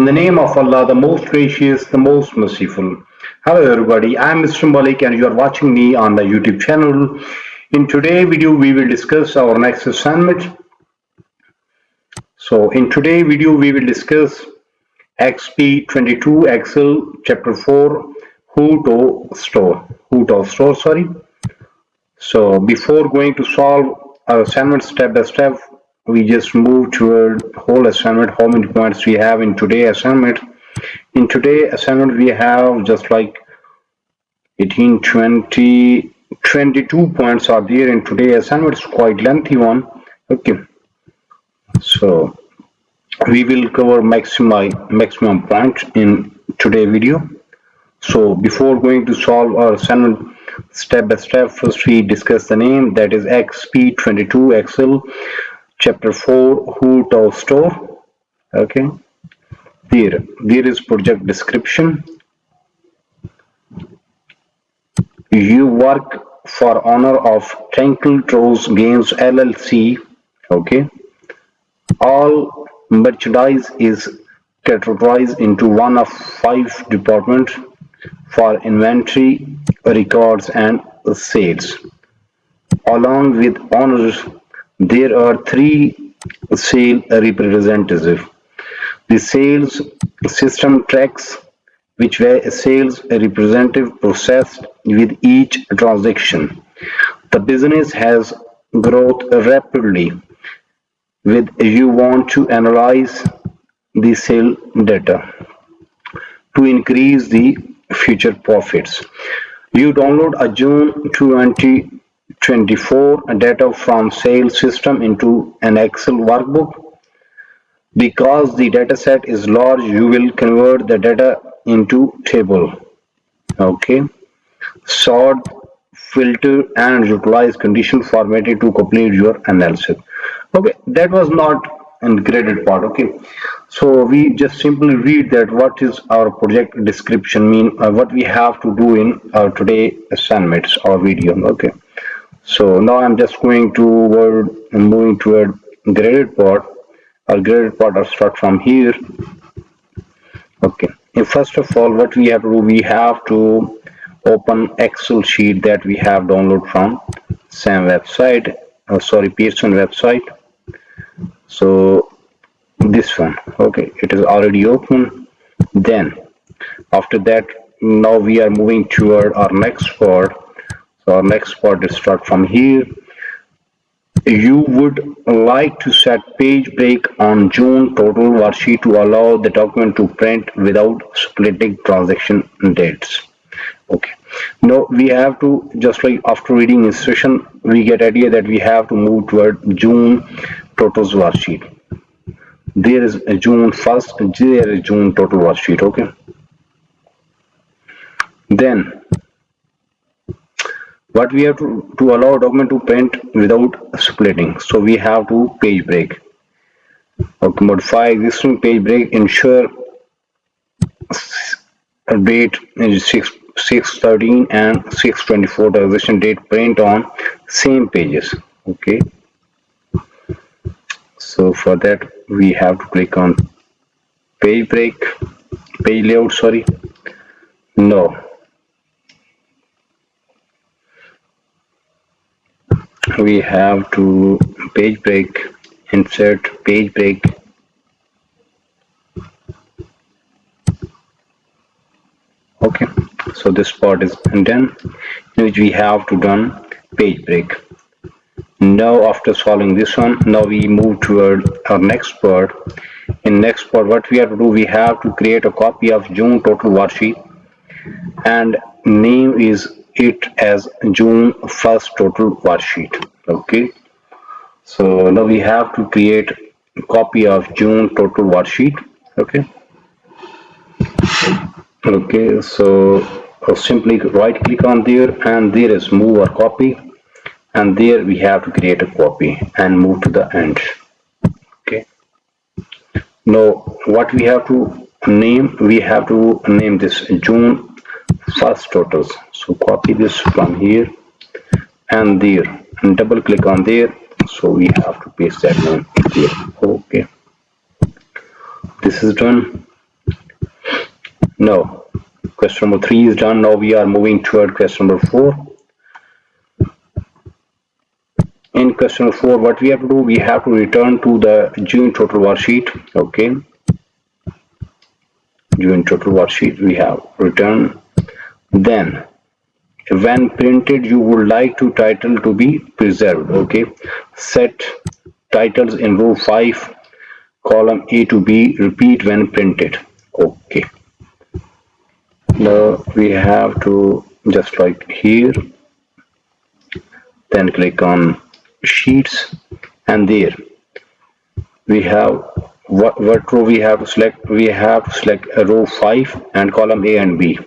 In the name of Allah, the most gracious, the most merciful. Hello everybody, I am Mr. Malik and you are watching me on the YouTube channel. In today's video, we will discuss our next assignment. So in today's video, we will discuss Exp22 Excel Chapter 4 HOE sorry. So before going to solve our assignment step by step, we just move toward whole assignment, how many points we have in today's assignment. In today's assignment, we have just like 18, 20, 22 points are there in today's assignment. It's quite lengthy one. Okay. So we will cover maximum point in today's video. So before going to solve our assignment step by step, first we discuss the name, that is Exp22 Excel Chapter 4 HOE ToyStore. Okay. There is project description. You work for owner of Ch04 Games LLC. Okay. All merchandise is categorized into one of 5 departments for inventory, records, and sales. Along with owners, there are 3 sales representatives. The sales system tracks which way a sales representative processed with each transaction. The business has growth rapidly. With you want to analyze the sale data to increase the future profits. You download a June 2024 data from sales system into an Excel workbook. Because the dataset is large, you will convert the data into table. Okay. Sort, filter, and utilize condition formatting to complete your analysis. Okay, that was not in graded part. Okay, so we just simply read that what is our project description mean, what we have to do in our today assignments or video. Okay, so now I'm just going to moving toward graded part. Our graded part will start from here. Okay, and first of all, what we have to do, we have to open Excel sheet that we have downloaded from Sam website, Pearson website. So this one, okay, it is already open. Then after that, now we are moving toward our next part. So our next part is start from here. You would like to set page break on June total worksheet to allow the document to print without splitting transaction dates. Okay, now we have to, just like after reading instruction, we get idea that we have to move toward June totals worksheet. There is a June 1st, there is June total worksheet. Okay, then what we have to allow document to print without splitting, so we have to page break. Okay, modify existing page break, ensure date is 6/13 and 6/24 transaction date print on same pages. Okay, so for that we have to click on page break, page layout, sorry. No, we have to page break, insert page break. Okay, so this part is done, which we have to done page break. Now after solving this one, now we move toward our next part. In next part, what we have to do, we have to create a copy of June total worksheet and name is it as June 1st total worksheet. Okay, so now we have to create a copy of June total worksheet. Okay, okay, so simply right click on there and there is move or copy, and there we have to create a copy and move to the end. Okay, now what we have to name, we have to name this June 1st totals. So copy this from here and there and double click on there, so we have to paste that name here. Okay, this is done. No. Question number 3 is done. Now we are moving toward question number 4. In question number 4, what we have to do, we have to return to the June total worksheet. Okay. June total worksheet we have returned. Then when printed, you would like to title to be preserved. Okay. Set titles in row 5, column A to B, repeat when printed. Okay. Now we have to just like here, then click on sheets, and there we have what row we have to select. We have to select row 5 and column A and B.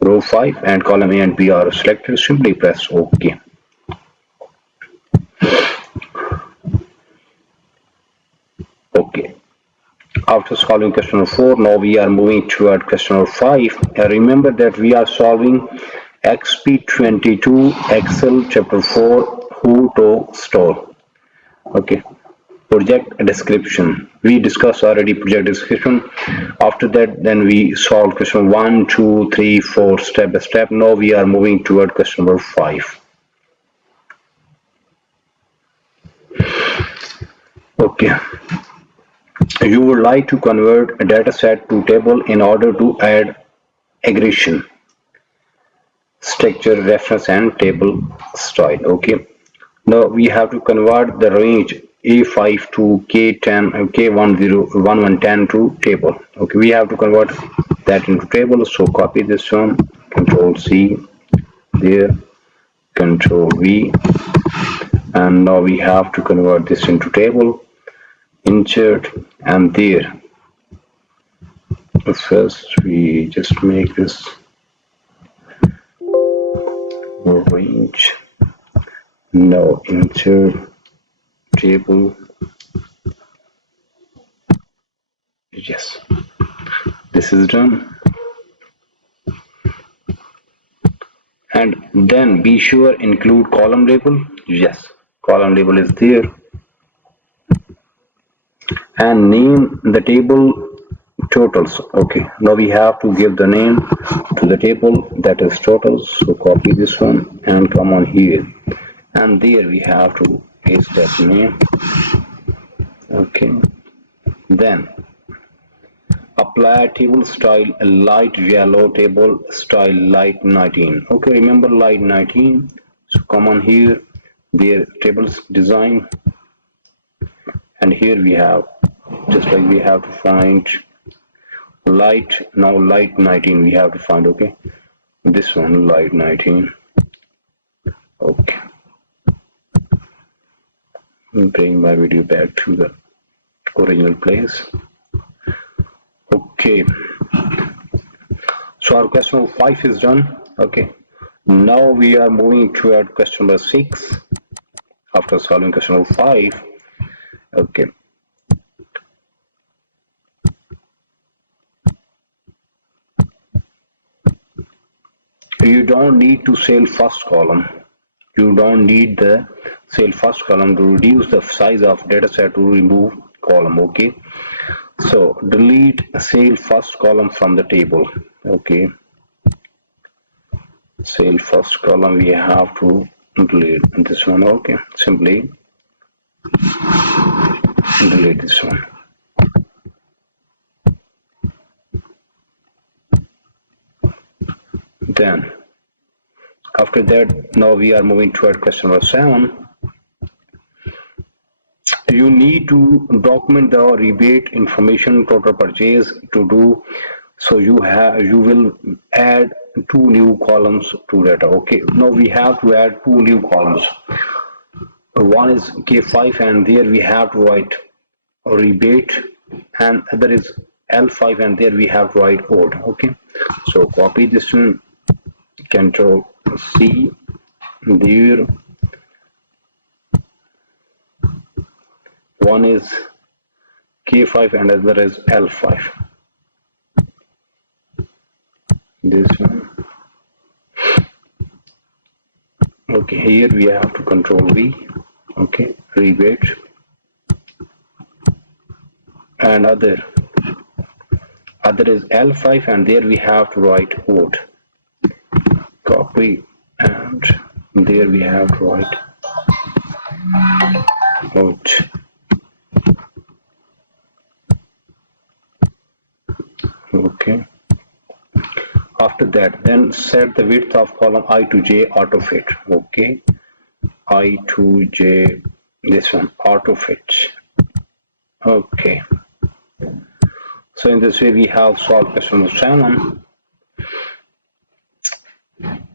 Row 5 and column A and B are selected. Simply press OK. Okay. After solving question number 4, now we are moving toward question number 5. Remember that we are solving Exp22 Excel chapter 4 HOE ToyStore. Okay. Project description. We discussed already project description. After that, then we solve question 1, 2, 3, 4 step by step. Now we are moving toward question number 5. Okay. You would like to convert a data set to table in order to add aggregation, structure, reference, and table style. Okay. Now we have to convert the range A5 to K10, K1110 to table. Okay, we have to convert that into table. So copy this one, Control C, there, Control V, and now we have to convert this into table. Insert, and there. First, we just make this range. Now insert table. Yes, this is done. And then be sure include column label. Yes, column label is there. And name the table totals. Okay, now we have to give the name to the table, that is totals. So copy this one and come on here, and there we have to paste that name. Okay, then apply table style light yellow, table style light 19. Okay, remember light 19. So come on here, there tables design, and here we have just like we have to find light. Now light 19 we have to find. Okay, this one light 19. Okay, bring my video back to the original place. Okay, so our question number 5 is done. Okay, now we are moving toward question number 6 after solving question number 5. Okay, you don't need to cell first column. You don't need the cell first column to reduce the size of data set to remove column. Okay, so delete cell first column from the table. Okay, cell first column we have to delete this one. Okay, simply delete this one. Then after that, now we are moving toward question number 7. You need to document the rebate information total purchase to do. So you will add 2 new columns to data. Okay, now we have to add 2 new columns. One is K5, and there we have to write rebate, and other is L5, and there we have to write odd. Okay, so copy this one, Control C, there. One is K5 and other is L5. This one. Okay, here we have to Control V. Okay, rebate, and other other is L5, and there we have to write vote. Copy, and there we have to write vote. Okay. After that, then set the width of column I to J auto fit. Okay. I to J, this one, auto fit. Okay. So in this way we have solved question number 7.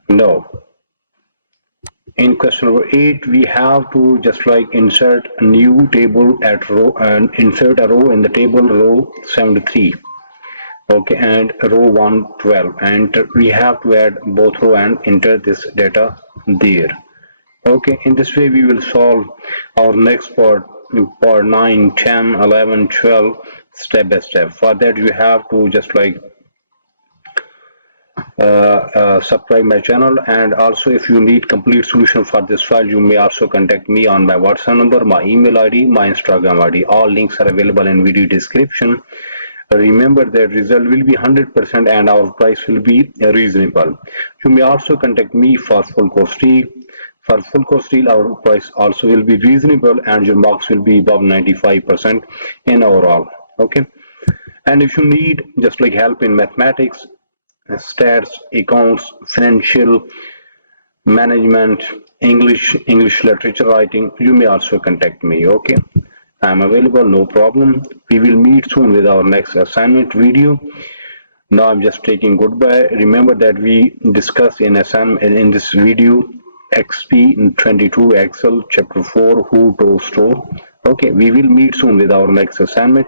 Now, in question number 8, we have to just like insert a new table at row and insert a row in the table row 73. Okay, and row 112, and we have to add both row and enter this data there. Okay, in this way we will solve our next part 9, 10, 11, 12 step by step. For that you have to just like subscribe my channel, and also if you need complete solution for this file, you may also contact me on my WhatsApp number, my email ID, my Instagram ID. All links are available in video description. Remember that result will be 100% and our price will be reasonable. You may also contact me for full course deal. For full course deal, our price also will be reasonable and your marks will be above 95% in overall. Okay. And if you need just like help in mathematics, stats, accounts, financial management, English literature writing, you may also contact me. Okay. I'm available, no problem. We will meet soon with our next assignment video. Now I'm just taking goodbye. Remember that we discussed in this video Exp22 Excel chapter 4 HOE ToyStore. Okay, we will meet soon with our next assignment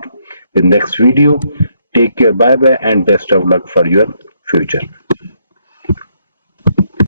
with next video. Take care, bye bye, and best of luck for your future.